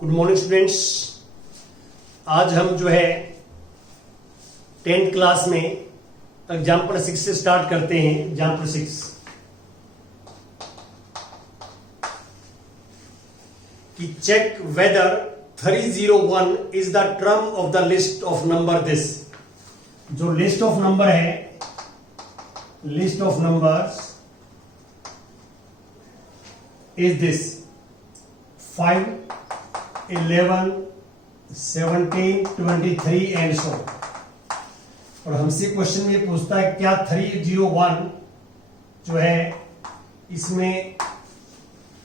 Good morning students. आज हम जो है 10th क्लास में एग्जाम्पल 6 से स्टार्ट करते हैं। एग्जाम्पल 6 कि check whether 301 is the term of the list of number this. जो लिस्ट ऑफ नंबर है, list of numbers is this 5, 11, 17, 23 and so. और हमसे क्वेश्चन में पूछता है क्या 301 जो है इसमें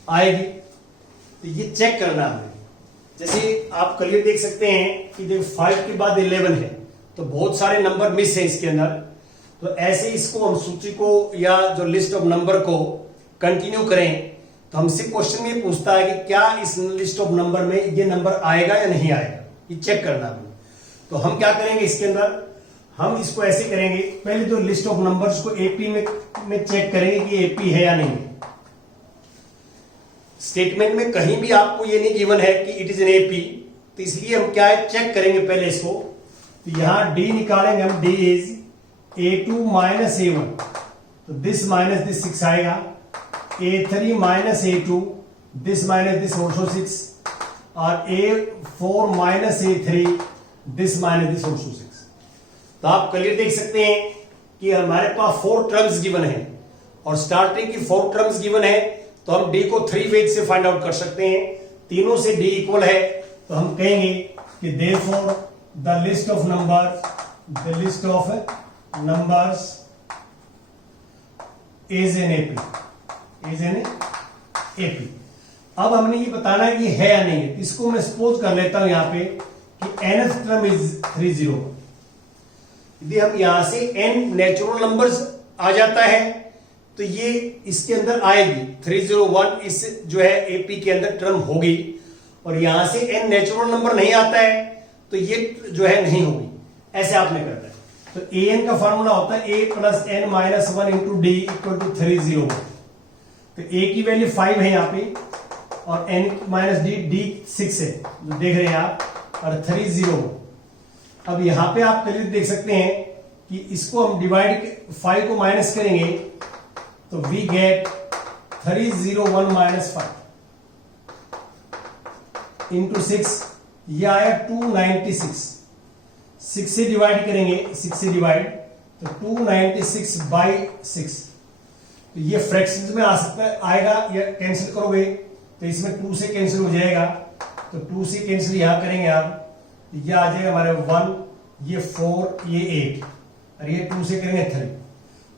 आएगी, तो ये चेक करना है। जैसे आप क्लियर देख सकते हैं कि देखो 5 के बाद 11 है, तो बहुत सारे नंबर मिस है इसके अंदर। तो ऐसे इसको हम सूची को या जो लिस्ट ऑफ नंबर को कंटिन्यू करें, तो हमसे क्वेश्चन में पूछता है कि क्या इस लिस्ट ऑफ नंबर में ये नंबर आएगा या नहीं आएगा, ये चेक करना है। तो हम क्या करेंगे इसके अंदर, हम इसको ऐसे करेंगे, पहले जो लिस्ट ऑफ नंबर्स को एपी में चेक करेंगे कि एपी है या नहीं। स्टेटमेंट में कहीं भी आपको ये नहीं गिवन है कि इट इज एन एपी, तो इसलिए हम क्या है चेक करेंगे पहले इसको। तो यहां डी निकालेंगे हम, D is A2 minus A1, तो दिस माइनस दिस 6 आएगा। A3 minus A2, this minus this also 6, और A4 minus A3, this minus this also 6। तो आप क्लियर देख सकते हैं कि हमारे पास 4 टर्म्स गिवन है, और स्टार्टिंग की 4 टर्म्स गिवन है, तो हम डी को 3 वेज से फाइंड आउट कर सकते हैं। तीनों से डी इक्वल है, तो हम कहेंगे कि therefore the list of numbers, the list of numbers is an AP, is an AP. अब हमने ये बताना है कि है या नहीं है। इसको मैं सपोज कर लेता हूं यहां पे कि nth टर्म इज 30। यदि हम यहां से n नेचुरल नंबर्स आ जाता है, तो ये इसके अंदर आएगी 301 इस जो है एपी के अंदर टर्म होगी। और यहां से n नेचुरल नंबर नहीं आता है, तो ये जो है नहीं होगी। ऐसे आपने करना है। तो an का फॉर्मूला होता है a plus n minus 1 into D equal to 301। तो a की वैल्यू 5 है यहाँ पे, और n माइनस डी 6 है, जो देख रहे हैं आप, और 30। अब यहां पे आप क्लियर देख सकते हैं कि इसको हम डिवाइड 5 को माइनस करेंगे, तो वी गेट 301 माइनस 5 इंटू 6, यह आया 296। 6 से डिवाइड करेंगे, 6 से डिवाइड, तो 296 बाई 6। तो ये फ्रैक्शंस में आ सकता है, आएगा, या कैंसिल करोगे तो इसमें 2 से कैंसिल हो जाएगा। तो 2 से कैंसिल यहां करेंगे आप, ये आ जाएगा हमारे 1, ये 4, ये 8, और ये 2 से करेंगे 3।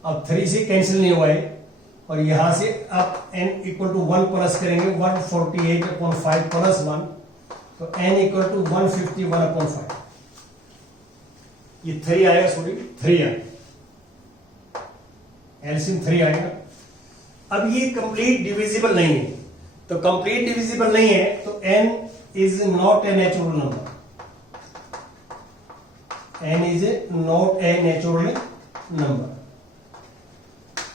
अब 3 से कैंसिल नहीं हुआ है, और यहां से अब n इक्वल टू 1 प्लस करेंगे, 148/5 प्लस 1, तो n इक्वल टू 151/5। ये 3 आएगा, सॉरी 3 आएगा, एलसीएम 3 आएगा। अब ये कंप्लीट डिविजिबल नहीं है, तो कंप्लीट डिविजिबल नहीं है, तो n is not a natural number, n is not a natural number.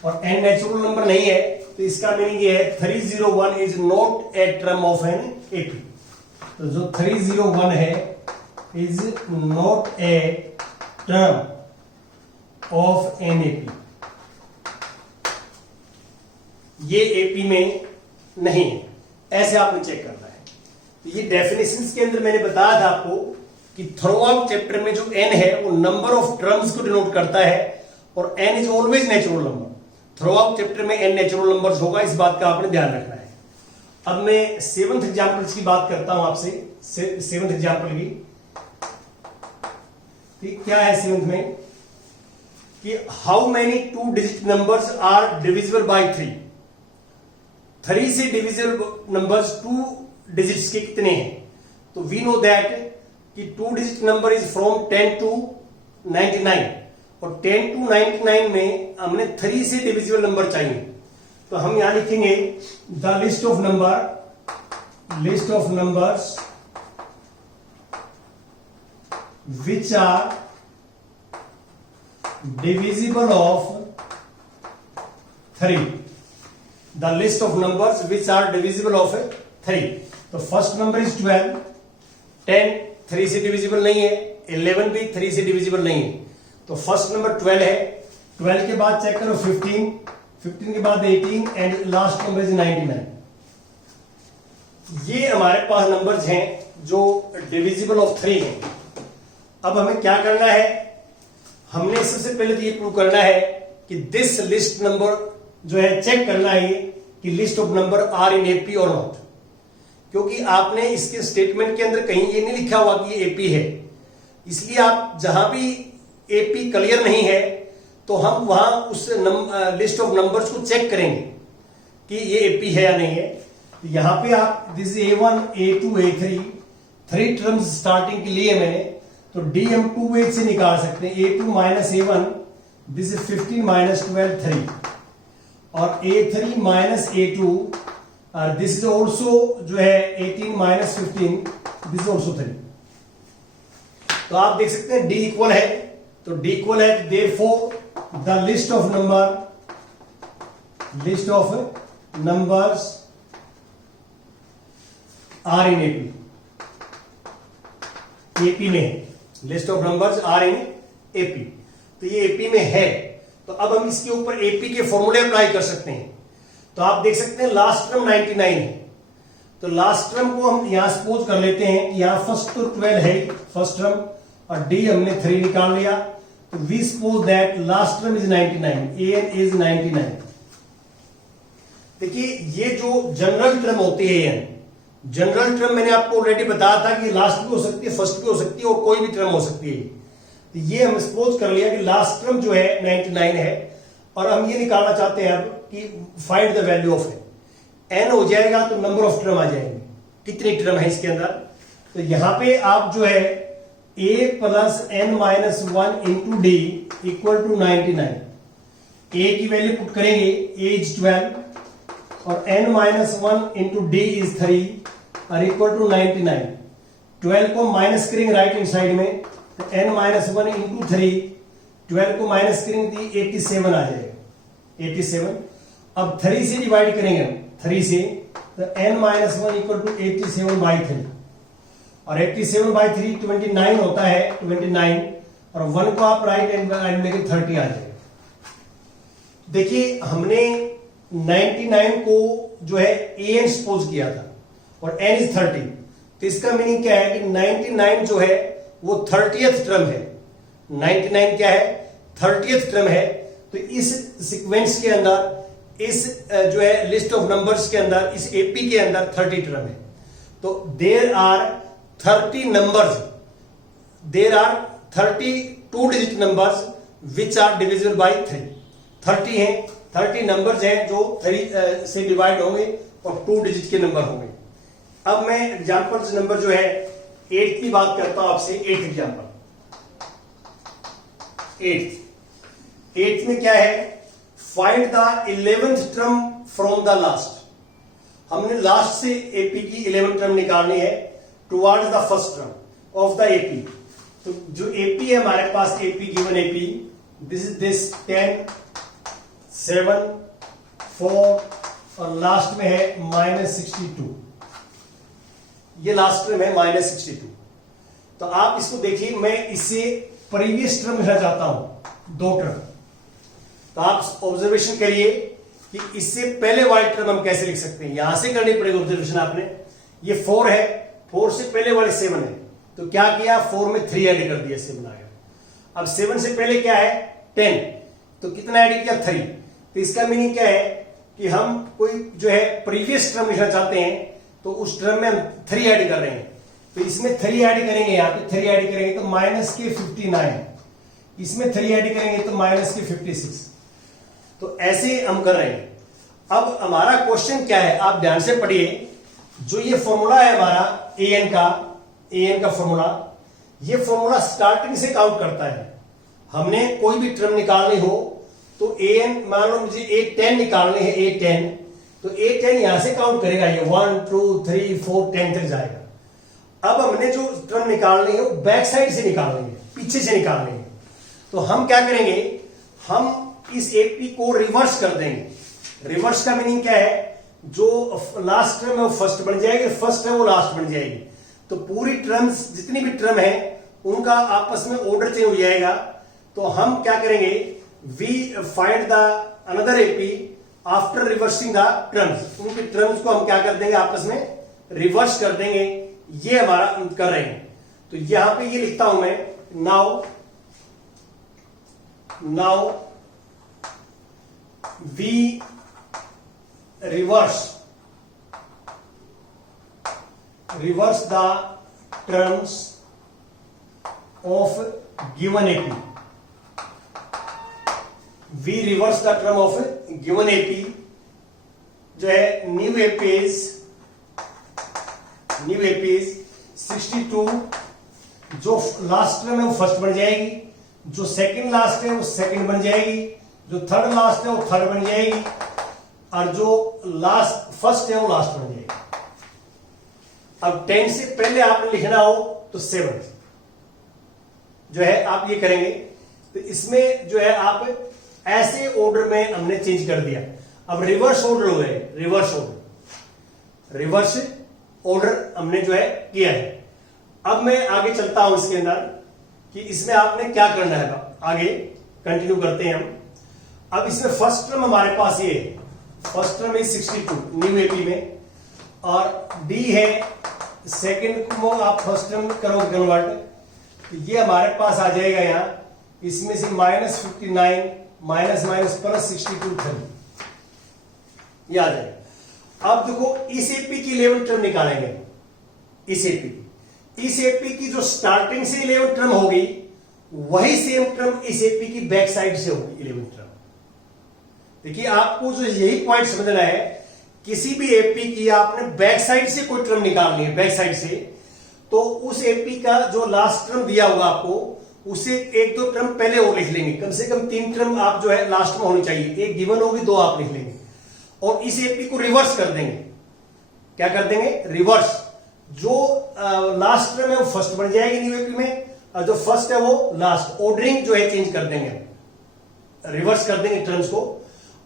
और n नेचुरल नंबर नहीं है, तो इसका मीनिंग ये है 301 is not a term of an AP. तो जो 301 है is not a term of an AP, ये एपी में नहीं है। ऐसे आपने चेक करना है। तो ये डेफिनेशंस के अंदर मैंने बताया था आपको कि थ्रू आउट चैप्टर में जो n है वो नंबर ऑफ टर्म्स को डिनोट करता है, और n is always natural number. Through out chapter में n नेचुरल नंबर्स होगा, इस बात का आपने ध्यान रखना है। अब मैं 7th एग्जाम्पल्स की बात करता हूं आपसे, 7th एग्जाम्पल की। क्या है 7th में कि how many 2 digit numbers are divisible by 3। 3 से डिविजिबल नंबर्स 2 डिजिट्स के कितने हैं? तो वी नो दैट कि 2 digit number is from 10 to 99, और 10 टू 99 में हमने 3 से डिविजिबल नंबर चाहिए। तो हम यहां लिखेंगे the list of numbers which are divisible of 3। The list of numbers which are divisible of 3। तो फर्स्ट नंबर इज 12, 10 3 से डिविजिबल नहीं है, 11 भी 3 से डिविजिबल नहीं है, तो फर्स्ट नंबर 12 है। 12 के बाद चेक करो 15, 15 के बाद 18 एंड लास्ट नंबर इज 99। ये हमारे पास नंबर्स हैं जो डिविजिबल ऑफ 3 हैं। अब हमें क्या करना है, हमने सबसे पहले तो ये प्रूव करना है कि दिस लिस्ट नंबर जो है चेक करना है कि list of number are in AP और नॉट, क्योंकि आपने इसके स्टेटमेंट के अंदर कहीं ये नहीं लिखा हुआ कि ये एपी है, इसलिए आप जहां भी एपी क्लियर नहीं है तो हम वहां उस लिस्ट ऑफ नंबर्स को चेक करेंगे कि ये एपी है या नहीं है। तो यहां पे आप this A1 A2 A3 3 terms starting के लिए मैंने, तो डी हम 2 से निकाल सकते हैं। A2 minus A1 this is 15 minus 12 3, और A3 minus A2 this is also जो है 18 माइनस 15 दिस इज ऑल्सो 3। तो आप देख सकते हैं डी इक्वल है, तो डी इक्वल है, therefore the list of numbers are in AP, AP में है, list of numbers are in AP, तो ये एपी में है। तो अब हम इसके ऊपर एपी के फॉर्मूले अप्लाई कर सकते हैं। तो आप देख सकते हैं लास्ट टर्म 99 है, तो लास्ट टर्म को हम यहां सपोज कर लेते हैं, यहां फर्स्ट तो 12 है फर्स्ट टर्म, और डी हमने 3 निकाल लिया, तो we suppose that last term is 99, n is 99। देखिए ये जो जनरल टर्म होती है एन, जनरल टर्म मैंने आपको ऑलरेडी बताया था कि लास्ट भी हो सकती है, फर्स्ट भी हो सकती है, और कोई भी टर्म हो सकती है। तो ये हम सपोज कर लिया कि लास्ट टर्म जो है 99 है, और हम ये निकालना चाहते हैं अब कि find the value of n हो जाएगा तो नंबर ऑफ टर्म आ जाएंगे, कितनी टर्म है इसके अंदर। तो यहां पे आप जो है a plus n minus 1 into D equal to 99, a की वैल्यू पुट करेंगे, a इज 12 और n minus 1 into D is 3 और इक्वल टू 99। 12 को माइनस करेंगे राइट हैंड साइड में, तो n माइनस 1 इंटू 3, 12 को माइनस करेंगे तो 87 आ जाएगा, 87। अब 3 से डिवाइड करेंगे हम, 3 से, तो n minus 1 equal to 87 by 3, और 87 बाई 3 29 होता है, 29, और 1 को आप राइट हैंड में 30 आ जाएगा। देखिए हमने 99 को जो है an सपोज किया था और n इज 30, तो इसका मीनिंग क्या है कि 99 जो है वो 30th टर्म है। 99 क्या है, 30th टर्म है। तो इस सीक्वेंस के अंदर, इस जो है लिस्ट ऑफ नंबर्स के अंदर, इस एपी के अंदर 30 टर्म है। तो there are 30 numbers, there are 32 digit numbers which are divisible by 3। 30 है, 30 नंबर्स हैं जो 3 से डिवाइड होंगे और 2 डिजिट के नंबर होंगे। अब मैं एग्जांपल्स नंबर जो है 8 की बात करता हूं आपसे। 8 एग्जांपल, 8 में क्या है, find the 11th term from the last. हमने लास्ट से एपी की 11th टर्म निकालनी है towards the first term of the AP. तो जो एपी है हमारे पास, AP given AP, this is this 10 7 4 और लास्ट में है -62, ये लास्ट टर्म है -62। तो आप इसको देखिए, मैं इससे प्रीवियस टर्म लिखना चाहता हूं, 2 टर्म। तो आप ऑब्जर्वेशन करिए कि इससे पहले वाली टर्म हम कैसे लिख सकते हैं। यहां से करनी पड़ेगी ऑब्जर्वेशन आपने। ये 4 है, 4 से पहले वाले 7 है, तो क्या किया, 4 में 3 ऐड कर दिया, 7 आ गया। अब 7 से पहले क्या है, 10, तो कितना ऐड किया, 3। तो इसका मीनिंग क्या है कि हम कोई जो है प्रीवियस टर्म लिखना चाहते हैं, तो उस टर्म में हम 3 ऐड कर रहे हैं। तो इसमें 3 ऐड करेंगे, यहां पे 3 ऐड करेंगे तो -59, इसमें 3 ऐड करेंगे तो -56। तो ऐसे हम कर रहे हैं। अब हमारा क्वेश्चन क्या है, आप ध्यान से पढ़िए। जो ये फॉर्मूला है हमारा an का फॉर्मूला, ये फॉर्मूला स्टार्टिंग से काउंट करता है। हमने कोई भी टर्म निकालनी हो तो an, मान लो मुझे A10 निकालनी है, A10, तो A10 यहां से काउंट करेगा, ये 1 2 3 4 10 तक जाएगा। अब हमने जो टर्म निकालनी है वो बैक साइड से निकालनी है, पीछे से निकालनी है। तो हम क्या करेंगे, हम इस एपी को रिवर्स कर देंगे। रिवर्स का मीनिंग क्या है जो लास्ट टर्म है वो फर्स्ट बन जाएगी, फर्स्ट है वो लास्ट बन जाएगी। तो पूरी टर्म्स जितनी भी टर्म है उनका आपस में ऑर्डर चेंज हो जाएगा। तो हम क्या करेंगे, we find the another AP after reversing the terms. उनके टर्म्स को हम क्या कर देंगे, आपस में रिवर्स कर देंगे। ये हमारा कर रहे हैं। तो यहां पे ये लिखता हूं मैं, now we reverse the terms of given AP. We reverse the term of given AP जो है न्यू AP is 62। जो लास्ट टर्म है वो फर्स्ट बन जाएगी, जो सेकंड लास्ट है वो सेकंड बन जाएगी, जो थर्ड लास्ट है वो थर्ड बन जाएगी, और जो लास्ट फर्स्ट है वो लास्ट बन जाएगी। अब 10 से पहले आपने लिखना हो तो 7 जो है आप ये करेंगे। तो इसमें जो है आप ऐसे ऑर्डर में हमने चेंज कर दिया। अब रिवर्स ऑर्डर हो गए, रिवर्स ऑर्डर हमने जो है किया है। अब मैं आगे चलता हूं इसके अंदर कि इसमें आपने क्या करना है। आगे कंटिन्यू करते हैं हम। अब इसमें फर्स्ट टर्म हमारे पास ये है, फर्स्ट टर्म है 62 न्यू एपी में, और डी है सेकंड को आप फर्स्ट टर्म करोगे कन्वर्ट, तो ये हमारे पास आ जाएगा यहां, इसमें से -59 माइनस प्लस 62 30 ये आ जाएगा। अब देखो इस एपी की 11 टर्म निकालेंगे। इस एपी की जो स्टार्टिंग से 11 टर्म होगी वही सेम टर्म इस एपी की बैक साइड से होगी 11 टर्म। देखिए आपको जो यही पॉइंट समझना है, किसी भी एपी की आपने बैक साइड से कोई टर्म निकालनी है, बैक साइड से, तो उस एपी का जो लास्ट टर्म दिया होगा आपको उसे 1-2 टर्म पहले और लिख लेंगे। कम से कम 3 टर्म आप जो है लास्ट में होनी चाहिए, एक गिवन होगी 2 आप लिख लेंगे, और इस एपी को रिवर्स कर देंगे। क्या कर देंगे, रिवर्स। जो लास्ट टर्म है वो फर्स्ट बन जाएगी न्यू एपी में, और जो फर्स्ट है वो लास्ट। ऑर्डरिंग जो है चेंज कर देंगे, रिवर्स कर देंगे टर्म्स को,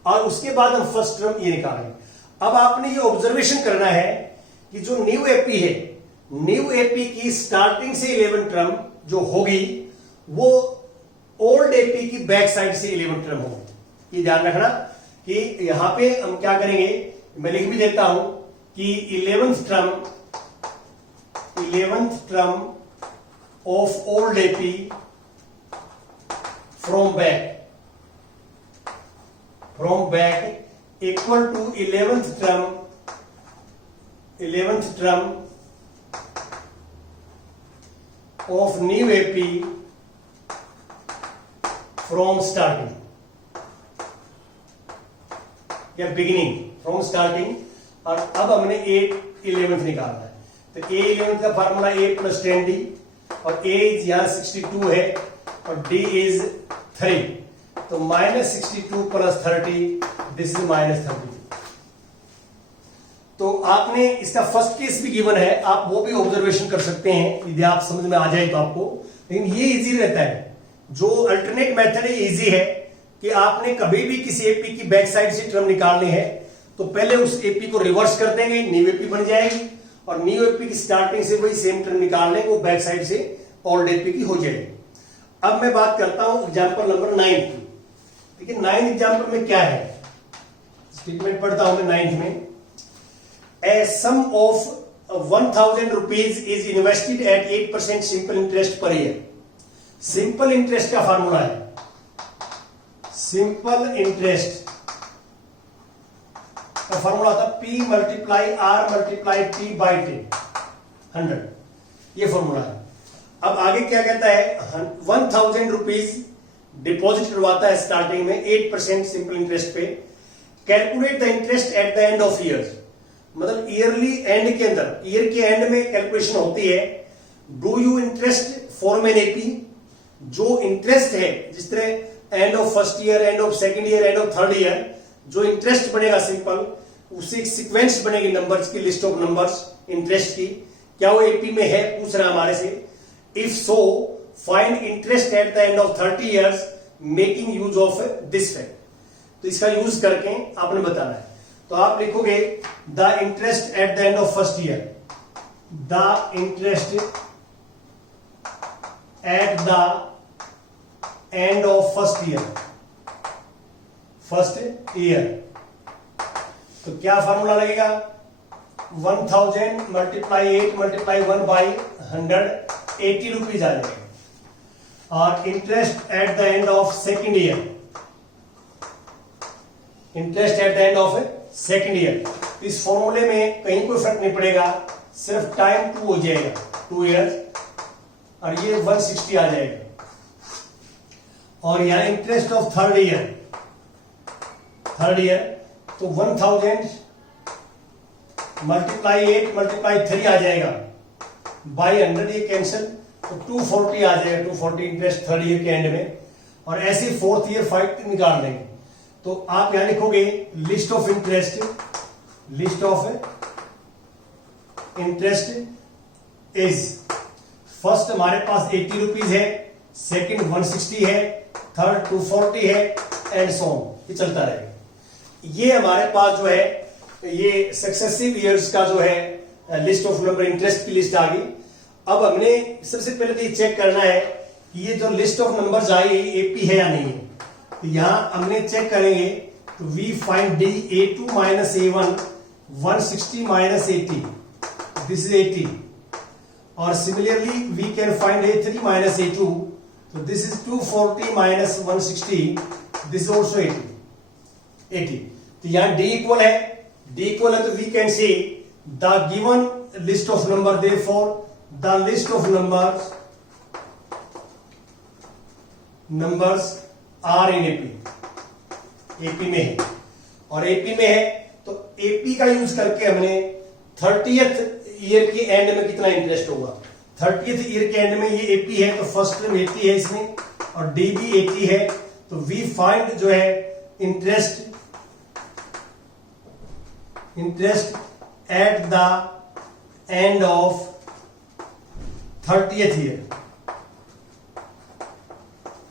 और उसके बाद हम फर्स्ट टर्म ये निकालेंगे। अब आपने ये ऑब्जर्वेशन करना है कि जो न्यू एपी है, न्यू एपी की स्टार्टिंग से 11 टर्म जो होगी वो ओल्ड एपी की बैक साइड से 11 टर्म होगी। ये ध्यान रखना कि यहां पे हम क्या करेंगे, मैं लिख भी देता हूं कि 11th term of old AP from back equal to 11th term of new AP from starting या beginning from starting। और अब हमने A11th निकालना है। तो A11th का फार्मूला A + 10D, और A यहां 62 है और D is 3, तो -62 + 30 दिस इज -32। तो आपने इसका फर्स्ट केस भी गिवन है, आप वो भी ऑब्जर्वेशन कर सकते हैं यदि आप समझ में आ जाए तो आपको। लेकिन ये इजी रहता है, जो अल्टरनेट मेथड है इजी है कि आपने कभी भी किसी एपी की बैक साइड से टर्म निकालनी है तो पहले उस एपी को रिवर्स कर देंगे, न्यू एपी बन जाएगी, और न्यू एपी की स्टार्टिंग से वही सेम टर्म निकाल लेंगे, वो बैक साइड से ओल्ड एपी की हो जाएगी। अब मैं बात करता हूं एग्जाम्पल नंबर 9 की। देखिए 9th एग्जाम्पल में क्या है, स्टेटमेंट पढ़ता हूं मैं 9th में। A sum of 1000 rupees is invested at 8% simple interest per year. Simple interest का फॉर्मूला है, सिंपल इंटरेस्ट का फॉर्मूला था P × R × T / 100, ये फॉर्मूला है। अब आगे क्या कहता है, 1000 रुपीज डिपॉजिट करवाता है स्टार्टिंग में 8% सिंपल इंटरेस्ट पे। Calculate the interest at the end of year, मतलब ईयरली एंड के अंदर, ईयर के एंड में कैलकुलेशन होती है। Do you interest form an AP, जो इंटरेस्ट है जिस तरह end of first year, end of second year, end of third year, जो इंटरेस्ट बनेगा सिंपल, उससे एक सीक्वेंस बनेगी नंबर्स की, लिस्ट ऑफ नंबर्स इंटरेस्ट की। क्या वो एपी में है, पूछ रहा हमारे से। If so find interest at the end of 30 years making use of this fact. तो इसका यूज करके आपने बताना है। तो आप लिखोगे the interest at the end of first year, the interest at the end of first year. तो क्या फॉर्मूला लगेगा, 1000 मल्टीप्लाई 8 मल्टीप्लाई 1 बाई 100, 80 रुपीज आ जाएगा। और interest at the end of second year, interest at the end of second year, इस फॉर्मूले में कहीं कोई फर्क नहीं पड़ेगा, सिर्फ टाइम 2 हो जाएगा, 2 इयर्स, और ये 160 आ जाएगा। और यहां इंटरेस्ट ऑफ थर्ड ईयर, तो 1000 मल्टीप्लाई 8 मल्टीप्लाई 3 आ जाएगा बाई 100, ये कैंसिल, तो 240 आ जाएगा, 240 इंटरेस्ट थर्ड ईयर के एंड में। और ऐसे फोर्थ ईयर 5 निकाल देंगे। तो आप यहां लिखोगे list of interest is, first हमारे पास 80 रुपीज है, सेकंड 160 है, थर्ड 240 है, एंड सो ऑन, ये चलता रहेगा। ये हमारे पास जो है ये सक्सेसिव ईयर्स का जो है लिस्ट ऑफ नंबर इंटरेस्ट की लिस्ट आ गई। अब हमने सबसे पहले तो ये चेक करना है कि ये जो लिस्ट ऑफ नंबर्स आई है एपी है या नहीं है। तो यहां हमने चेक करेंगे, तो we find the A2 minus A1 160 minus 80, this is 80। और similarly we can find A3 minus A2, तो this is 240 minus 160, this is also 80। तो यहां D इक्वल है, तो we can say the given list of number, therefore the list of numbers are in AP में है। और AP में है तो एपी का यूज करके हमने 30th ईयर के एंड में कितना इंटरेस्ट होगा। 30th ईयर के एंड में ये एपी है, तो फर्स्ट टर्म 80 है इसमें, और डी भी 80 है। तो वी फाइंड जो है interest at the end of 30th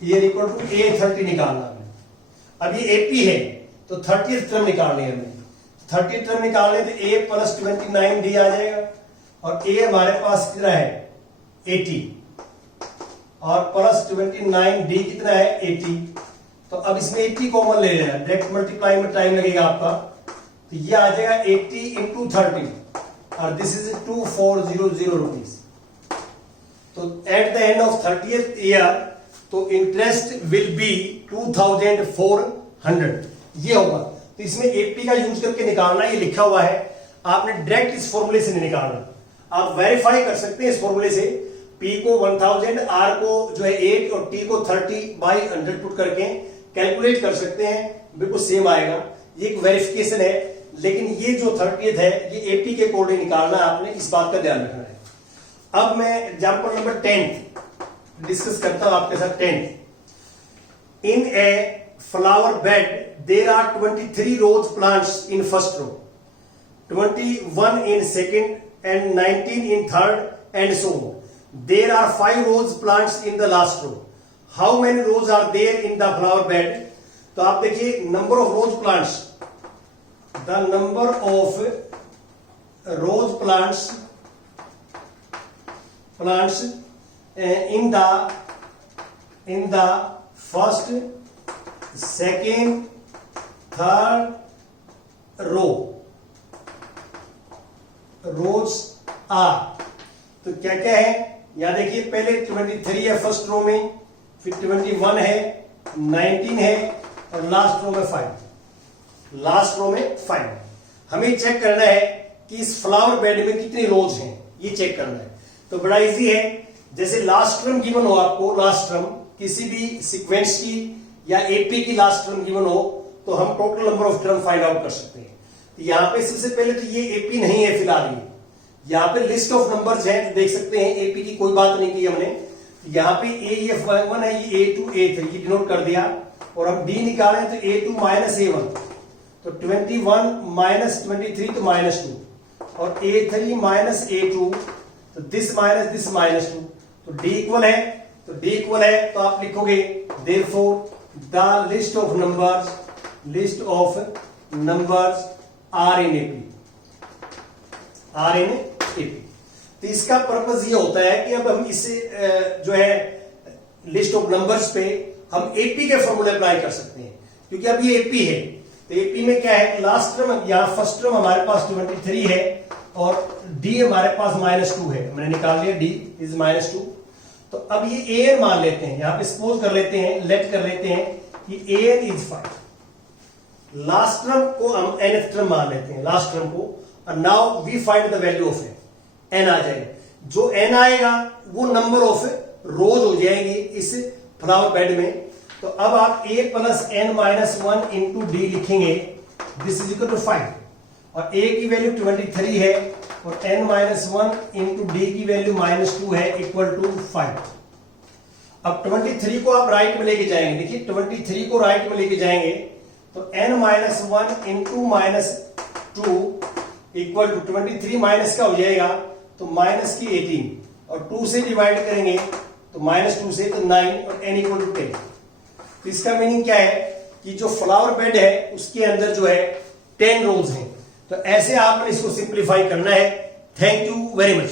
year equal to A30 निकालना है। अब ये एपी है तो 30th टर्म निकालनी है हमें। 30th टर्म निकालने तो A प्लस 29D आ जाएगा, और A हमारे पास कितना है 80, और प्लस 29D कितना है 80। तो अब इसमें 80 कॉमन ले लेना, डायरेक्ट मल्टीप्लाई में टाइम लगेगा आपका, तो ये आ जाएगा 80 इंटू 30, और दिस इज 2400 रुपीज। तो eight the end of 30th year तो इंटरेस्ट विल बी 2400, ये होगा। तो इसमें एपी का यूज करके निकालना, ये लिखा हुआ है, आपने डायरेक्ट इस फॉर्मूले से नहीं निकालना, आप वेरीफाई कर सकते हैं इस फॉर्मूले से। पी को 1000, आर को जो है 8 और टी को 30 बाई 100 पुट करके कैलकुलेट कर सकते हैं, बिल्कुल सेम आएगा। ये एक वेरिफिकेशन है, लेकिन ये जो 30th है ये एपी के अकॉर्डिंग निकालना है, आपने इस बात का ध्यान रखना है। अब मैं एग्जाम्पल नंबर 10 डिस्कस करता हूं आपके साथ। 10 in a flower bed there are 23 rose plants in first row, 21 in second, and 19 in third, and so on. There are 5 rose plants in the last row. How many rows are there in the flower bed? तो आप देखिए number of rose plants. The number of rose plants in the first, second, third row. Rows are, तो क्या क्या है यहां देखिए, पहले 23 है फर्स्ट रो में, फिर 21 है, 19 है, और लास्ट रो में 5। हमें चेक करना है कि इस फ्लावर बेड में कितने रोज हैं, ये चेक करना है। तो बड़ा इजी है, जैसे लास्ट टर्म गिवन हो आपको, लास्ट टर्म किसी भी सीक्वेंस की या एपी की लास्ट टर्म गिवन हो, तो हम total number of term find out कर सकते हैं। यहां पे सबसे पहले तो ये एपी नहीं है फिलहाल, यहां पे लिस्ट ऑफ नंबर्स हैं, देख सकते हैं एपी की कोई बात नहीं की हमने। यहां पे A1 है, ये A2 A3 ये डिनोट कर दिया, और हम D निकालें तो A2 माइनस A1, तो 21 माइनस 23 तो -2, और A3 माइनस A2, तो दिस माइनस 2, तो D इक्वल है, तो आप लिखोगे therefore the list of numbers are in AP, are in AP. तो इसका पर्पज ये होता है कि अब हम इसे जो है लिस्ट ऑफ नंबर्स पे हम एपी के फॉर्मूले अप्लाई कर सकते हैं, क्योंकि अब ये एपी है। तो एपी में क्या है, लास्ट टर्म यहां फर्स्ट टर्म हमारे पास 23 है और डी हमारे पास -2 है, हमने निकाल लिया डी इज -2। तो अब ये ए एन मान लेते हैं, यहां पे सपोज कर लेते हैं, लेट कर लेते हैं कि A N is 5। Last term को हम nth टर्म मान लेते हैं, लास्ट टर्म को, और now we find the value of N आ जाएगा। जो एन आएगा वो नंबर ऑफ रोज हो जाएंगे इस फ्लावर बेड में। तो अब आप a plus n minus 1 into D लिखेंगे, दिस इज इक्वल टू 5, और a की वैल्यू 23 है और n माइनस 1 इंटू डी की वैल्यू -2 है, इक्वल टू 5। अब 23 को आप राइट में लेके जाएंगे, देखिए 23 को राइट में लेके जाएंगे तो n minus 1 into -2 equal to 23 minus का हो जाएगा तो माइनस की 18, और 2 से डिवाइड करेंगे तो -2 से तो 9 और n इक्वल टू 10। तो इसका मीनिंग क्या है कि जो फ्लावर बेड है उसके अंदर जो है 10 रोज हैं। तो ऐसे आपने इसको सिंप्लीफाई करना है। Thank you very much.